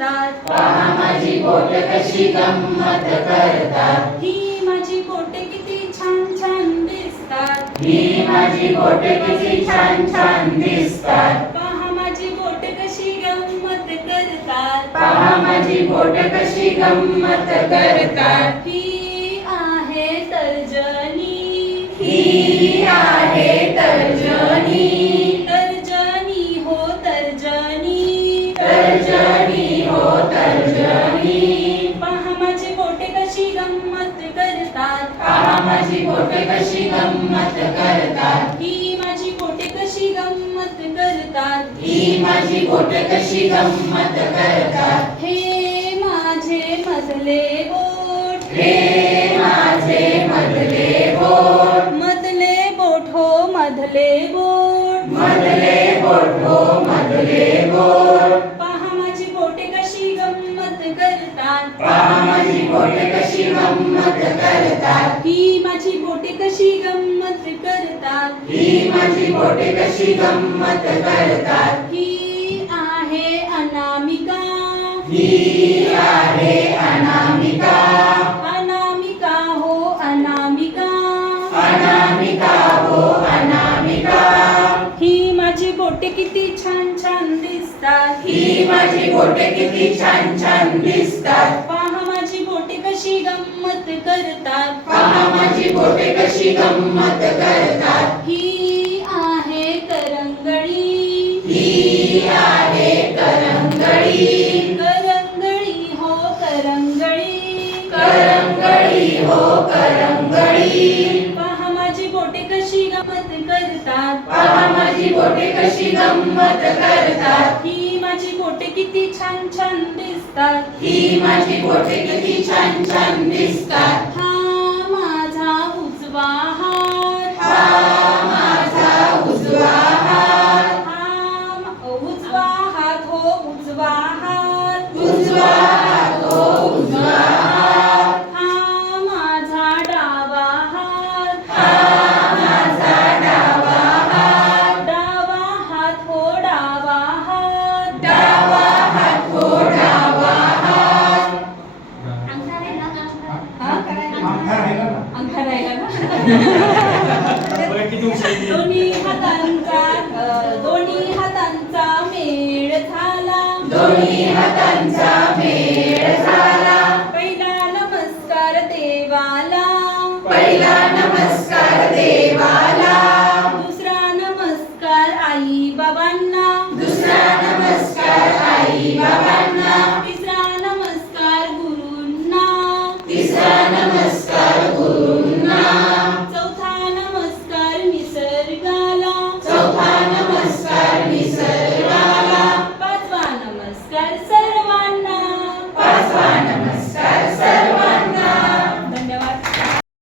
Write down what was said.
करतात. पहा माझी बोट कशी गंमत करतात? ही माझी बोटे किती छान छान दिसतात. ही माझी बोट किती छान छान दिसतात. पहा माझी बोटे कशी गंमत करतात. पहा माझी बोट कशी गंमत करतात. ही आहे तर्जनी. ही आहे तर्जनी. गंमत करतात. पहा माझी बोट कशी गंमत करतात? ही माझी बोटे कशी गंमत करतात? ही माझी बोट कशी गंमत करतात? हे माझे मधले बोट. हे माझे मधले बोट. मधले बोट हो मधले बोट. मधले बोट हो मधले बोट. करतात. पहा माझी बोट कशी गंमत करतात. ही माझी बोटे कशी गंमत करतात. ही माझी बोट कशी गंमत करतात. ही आहे अनामिका. ही आहे अनामिका. अनामिका हो अनामिका. अनामिका हो अनामिका. ही माझी बोटे किती छान छान दिसतात. ही माझी बोट किती छान छान दिसतात. पहा माझी बोटे कशी गंमत करतात. पहा माझी बोट कशी गंमत करतात. ही आहे करंगळी ही आहे करंगळी करंगळी हो करंगळी. करंगळी हो करंगळी. पहा माझी बोटे कशी गंमत करतात. बोटे कशी गंमत करतात? ही माझी बोटे किती छान छान दिसतात. ही माझी बोटे किती छान छान दोन्ही हातांचा दोन्ही हातांचा मेळ झाला. दोन्ही हातांचा मेळ झाला. पहिला नमस्कार देवाला. पहिला नमस्कार देवाला. दुसरा नमस्कार आई बाबांना. दुसरा नमस्कार आई बाबांना. Skal